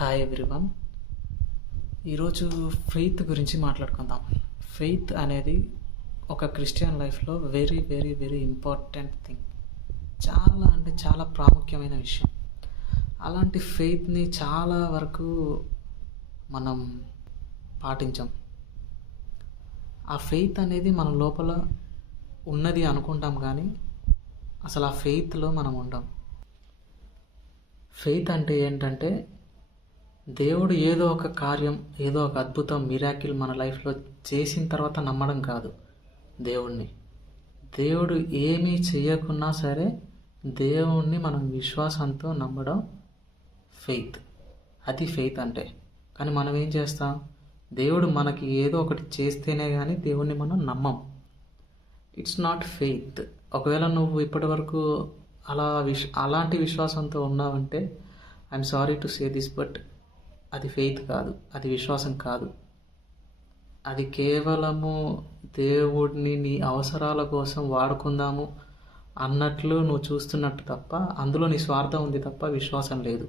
Hi everyone. ఈరోజు faith గురించి మాట్లాడుకుందాం. ఫెయిత్ అనేది ఒక క్రిస్టియన్ లైఫ్లో very very very important thing. చాలా అంటే చాలా ప్రాముఖ్యమైన విషయం. అలాంటి ఫెయిత్ని చాలా వరకు మనం పాటించాం. ఆ ఫెయిత్ అనేది మన లోపల ఉన్నది అనుకుంటాం, కానీ అసలు ఆ ఫెయిత్లో మనం ఉండం. ఫెయిత్ అంటే ఏంటంటే దేవుడు ఏదో ఒక కార్యం, ఏదో ఒక అద్భుతం, మిరాకిల్ మన లైఫ్లో చేసిన తర్వాత నమ్మడం కాదు. దేవుడు ఏమీ చేయకున్నా సరే దేవుణ్ణి మనం విశ్వాసంతో నమ్మడం ఫెయిత్. అది ఫెయిత్ అంటే. కానీ మనం ఏం చేస్తాం? దేవుడు మనకి ఏదో ఒకటి చేస్తేనే కానీ దేవుణ్ణి మనం నమ్మం. It's not faith. ఒకవేళ నువ్వు ఇప్పటి వరకు అలాంటి విశ్వాసంతో ఉన్నావంటే I'm sorry to say this, but అది ఫెయిత్ కాదు, అది విశ్వాసం కాదు. అది కేవలము దేవుడిని నీ అవసరాల కోసం వాడుకుందాము అన్నట్లు నువ్వు చూస్తున్నట్టు తప్ప, అందులో నీ స్వార్థం ఉంది తప్ప విశ్వాసం లేదు.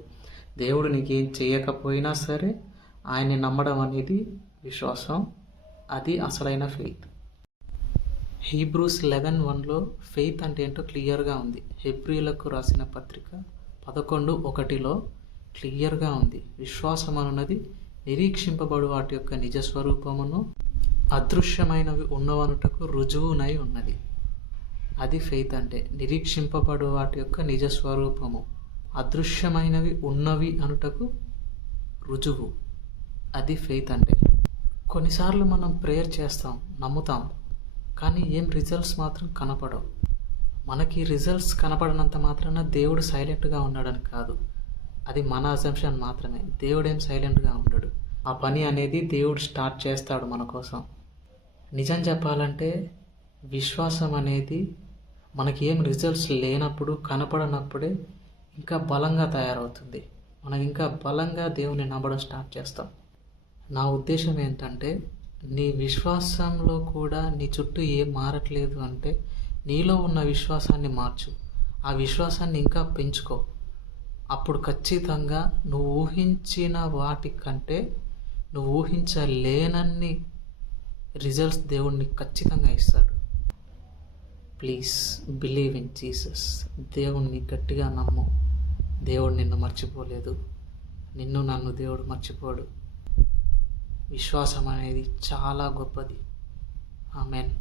దేవుడు నీకేం చేయకపోయినా సరే ఆయన్ని నమ్మడం అనేది విశ్వాసం. అది అసలైన ఫెయిత్. హీబ్రూస్ 11:1లో ఫెయిత్ అంటే ఏంటో క్లియర్గా ఉంది. హెబ్రీలకు రాసిన పత్రిక 11:1లో క్లియర్గా ఉంది. విశ్వాసం అన్నది నిరీక్షింపబడు వాటి యొక్క నిజస్వరూపమును అదృశ్యమైనవి ఉన్నవనుటకు రుజువునై ఉన్నది. అది ఫెయిత్ అంటే. నిరీక్షింపబడు వాటి యొక్క నిజస్వరూపము, అదృశ్యమైనవి ఉన్నవి అనుటకు రుజువు. అది ఫెయిత్ అంటే. కొన్నిసార్లు మనం ప్రేయర్ చేస్తాం, నమ్ముతాం, కానీ ఏం రిజల్ట్స్ మాత్రం కనపడవు. మనకి రిజల్ట్స్ కనపడనంత మాత్రాన దేవుడు సైలెంట్గా ఉన్నాడని కాదు. అది మన అజంప్షన్ మాత్రమే. దేవుడేం సైలెంట్గా ఉండడు. ఆ పని అనేది దేవుడు స్టార్ట్ చేస్తాడు మన కోసం. నిజం చెప్పాలంటే విశ్వాసం అనేది మనకి ఏం రిజల్ట్స్ లేనప్పుడు, కనపడనప్పుడే ఇంకా బలంగా తయారవుతుంది. మనం ఇంకా బలంగా దేవుని నమ్మడం స్టార్ట్ చేస్తాం. నా ఉద్దేశం ఏంటంటే, నీ విశ్వాసంలో కూడా నీ చుట్టూ ఏం మారట్లేదు అంటే నీలో ఉన్న విశ్వాసాన్ని మార్చు. ఆ విశ్వాసాన్ని ఇంకా పెంచుకో. అప్పుడు ఖచ్చితంగా నువ్వు ఊహించిన వాటికంటే నువ్వు ఊహించలేనన్ని రిజల్ట్స్ దేవుడిని ఖచ్చితంగా ఇస్తాడు. Please believe in Jesus. దేవుణ్ణి గట్టిగా నమ్ము. దేవుడు నిన్ను మర్చిపోలేదు. నిన్ను నన్ను దేవుడు మర్చిపోడు. విశ్వాసం అనేది చాలా గొప్పది. ఆమేన్.